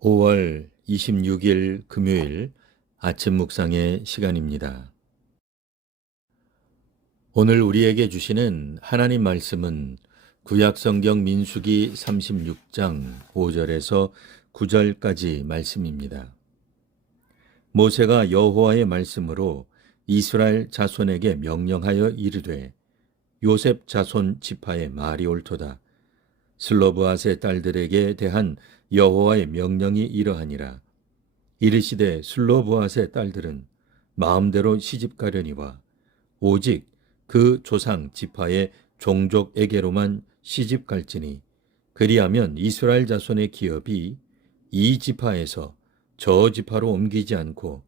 5월 26일 금요일 아침 묵상의 시간입니다. 오늘 우리에게 주시는 하나님 말씀은 구약성경 민수기 36장 5절에서 9절까지 말씀입니다. 모세가 여호와의 말씀으로 이스라엘 자손에게 명령하여 이르되 요셉 자손 지파의 말이 옳도다. 슬로브앗의 딸들에게 대한 여호와의 명령이 이러하니라. 이르시되 슬로브앗의 딸들은 마음대로 시집가려니와 오직 그 조상 지파의 종족에게로만 시집갈지니 그리하면 이스라엘 자손의 기업이 이 지파에서 저 지파로 옮기지 않고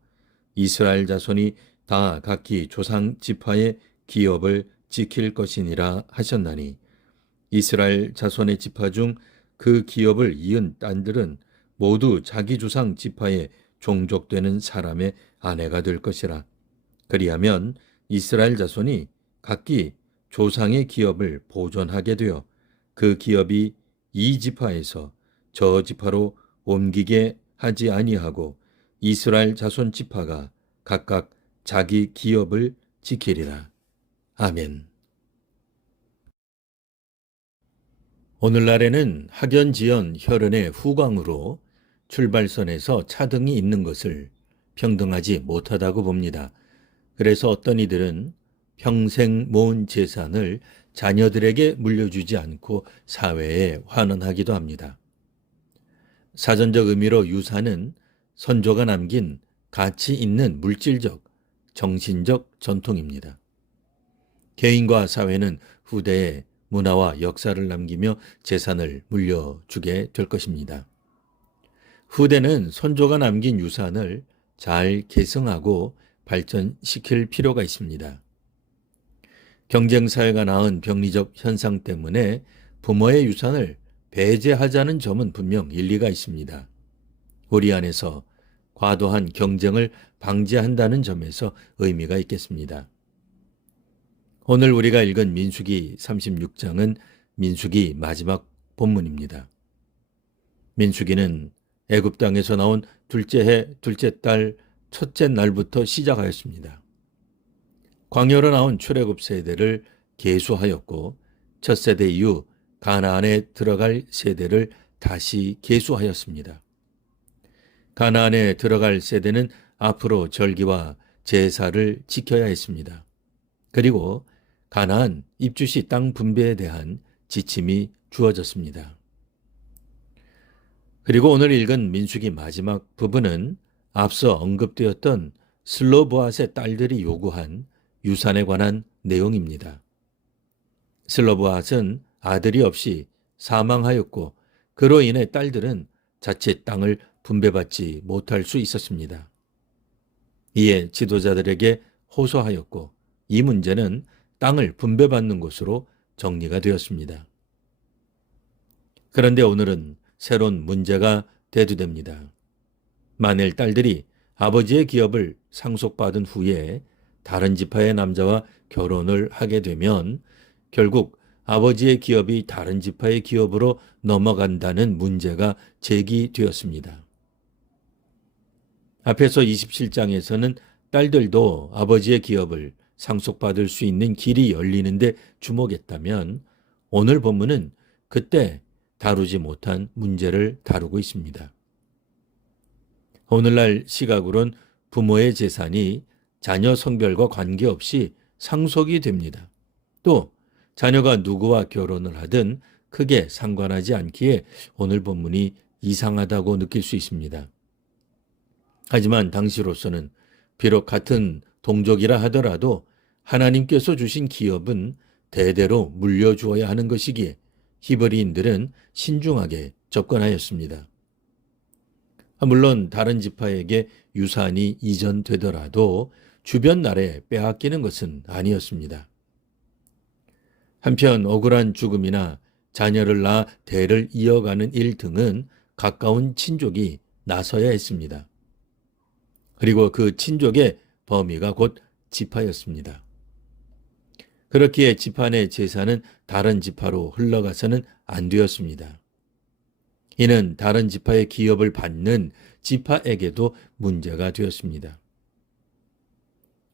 이스라엘 자손이 다 각기 조상 지파의 기업을 지킬 것이니라 하셨나니 이스라엘 자손의 지파 중 그 기업을 이은 딴들은 모두 자기 조상 지파의 종족되는 사람의 아내가 될 것이라. 그리하면 이스라엘 자손이 각기 조상의 기업을 보존하게 되어 그 기업이 이 지파에서 저 지파로 옮기게 하지 아니하고 이스라엘 자손 지파가 각각 자기 기업을 지키리라. 아멘. 오늘날에는 학연지연 혈연의 후광으로 출발선에서 차등이 있는 것을 평등하지 못하다고 봅니다. 그래서 어떤 이들은 평생 모은 재산을 자녀들에게 물려주지 않고 사회에 환원하기도 합니다. 사전적 의미로 유산은 선조가 남긴 가치 있는 물질적, 정신적 전통입니다. 개인과 사회는 후대에 문화와 역사를 남기며 재산을 물려주게 될 것입니다. 후대는 선조가 남긴 유산을 잘 계승하고 발전시킬 필요가 있습니다. 경쟁사회가 낳은 병리적 현상 때문에 부모의 유산을 배제하자는 점은 분명 일리가 있습니다. 우리 안에서 과도한 경쟁을 방지한다는 점에서 의미가 있겠습니다. 오늘 우리가 읽은 민수기 36장은 민수기 마지막 본문입니다. 민수기는 애굽 땅에서 나온 둘째 해 둘째 달 첫째 날부터 시작하였습니다. 광야로 나온 출애굽 세대를 계수하였고 첫 세대 이후 가나안에 들어갈 세대를 다시 계수하였습니다. 가나안에 들어갈 세대는 앞으로 절기와 제사를 지켜야 했습니다. 그리고 가나안 입주 시 땅 분배에 대한 지침이 주어졌습니다. 그리고 오늘 읽은 민수기 마지막 부분은 앞서 언급되었던 슬로브앗의 딸들이 요구한 유산에 관한 내용입니다. 슬로브앗은 아들이 없이 사망하였고 그로 인해 딸들은 자칫 땅을 분배받지 못할 수 있었습니다. 이에 지도자들에게 호소하였고 이 문제는 땅을 분배받는 것으로 정리가 되었습니다. 그런데 오늘은 새로운 문제가 대두됩니다. 만일 딸들이 아버지의 기업을 상속받은 후에 다른 지파의 남자와 결혼을 하게 되면 결국 아버지의 기업이 다른 지파의 기업으로 넘어간다는 문제가 제기되었습니다. 앞에서 27장에서는 딸들도 아버지의 기업을 상속받을 수 있는 길이 열리는데 주목했다면 오늘 본문은 그때 다루지 못한 문제를 다루고 있습니다. 오늘날 시각으론 부모의 재산이 자녀 성별과 관계없이 상속이 됩니다. 또 자녀가 누구와 결혼을 하든 크게 상관하지 않기에 오늘 본문이 이상하다고 느낄 수 있습니다. 하지만 당시로서는 비록 같은 동족이라 하더라도 하나님께서 주신 기업은 대대로 물려주어야 하는 것이기에 히브리인들은 신중하게 접근하였습니다. 물론 다른 지파에게 유산이 이전되더라도 주변 나라에 빼앗기는 것은 아니었습니다. 한편 억울한 죽음이나 자녀를 낳아 대를 이어가는 일 등은 가까운 친족이 나서야 했습니다. 그리고 그 친족의 범위가 곧 지파였습니다. 그렇기에 지파 내 재산은 다른 지파로 흘러가서는 안 되었습니다. 이는 다른 지파의 기업을 받는 지파에게도 문제가 되었습니다.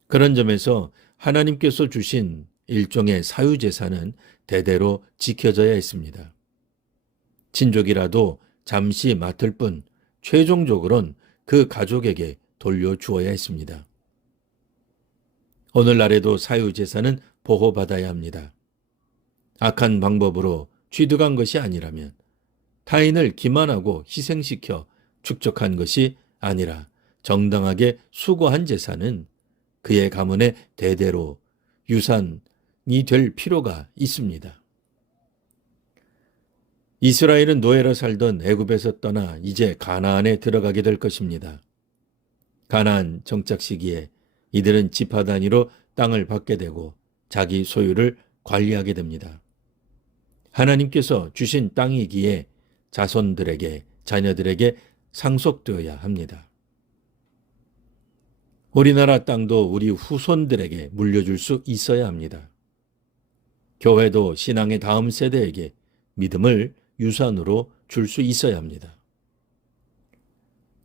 그런 점에서 하나님께서 주신 일종의 사유재산은 대대로 지켜져야 했습니다. 친족이라도 잠시 맡을 뿐 최종적으론 그 가족에게 돌려주어야 했습니다. 오늘날에도 사유재산은 보호받아야 합니다. 악한 방법으로 취득한 것이 아니라면, 타인을 기만하고 희생시켜 축적한 것이 아니라 정당하게 수거한 재산은 그의 가문에 대대로 유산이 될 필요가 있습니다. 이스라엘은 노예로 살던 애굽에서 떠나 이제 가나안에 들어가게 될 것입니다. 가나안 정착 시기에 이들은 지파 단위로 땅을 받게 되고 자기 소유를 관리하게 됩니다. 하나님께서 주신 땅이기에 자손들에게, 자녀들에게 상속되어야 합니다. 우리나라 땅도 우리 후손들에게 물려줄 수 있어야 합니다. 교회도 신앙의 다음 세대에게 믿음을 유산으로 줄 수 있어야 합니다.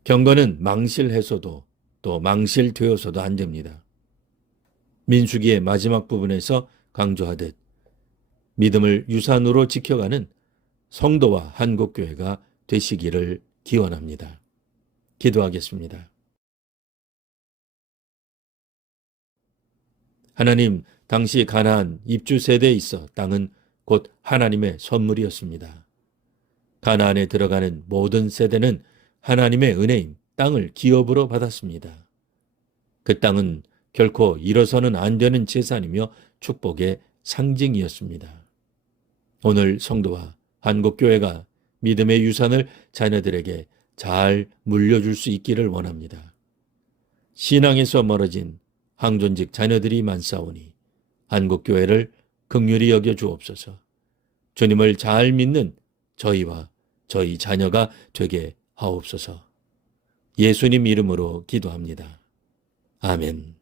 경건은 망실해서도 또 망실되어서도 안 됩니다. 민수기의 마지막 부분에서 강조하듯 믿음을 유산으로 지켜가는 성도와 한국교회가 되시기를 기원합니다. 기도하겠습니다. 하나님, 당시 가나안 입주 세대에 있어 땅은 곧 하나님의 선물이었습니다. 가나안에 들어가는 모든 세대는 하나님의 은혜인 땅을 기업으로 받았습니다. 그 땅은 결코 잃어서는 안 되는 재산이며 축복의 상징이었습니다. 오늘 성도와 한국교회가 믿음의 유산을 자녀들에게 잘 물려줄 수 있기를 원합니다. 신앙에서 멀어진 항존직 자녀들이 많사오니 한국교회를 긍휼히 여겨 주옵소서. 주님을 잘 믿는 저희와 저희 자녀가 되게 하옵소서. 예수님 이름으로 기도합니다. 아멘.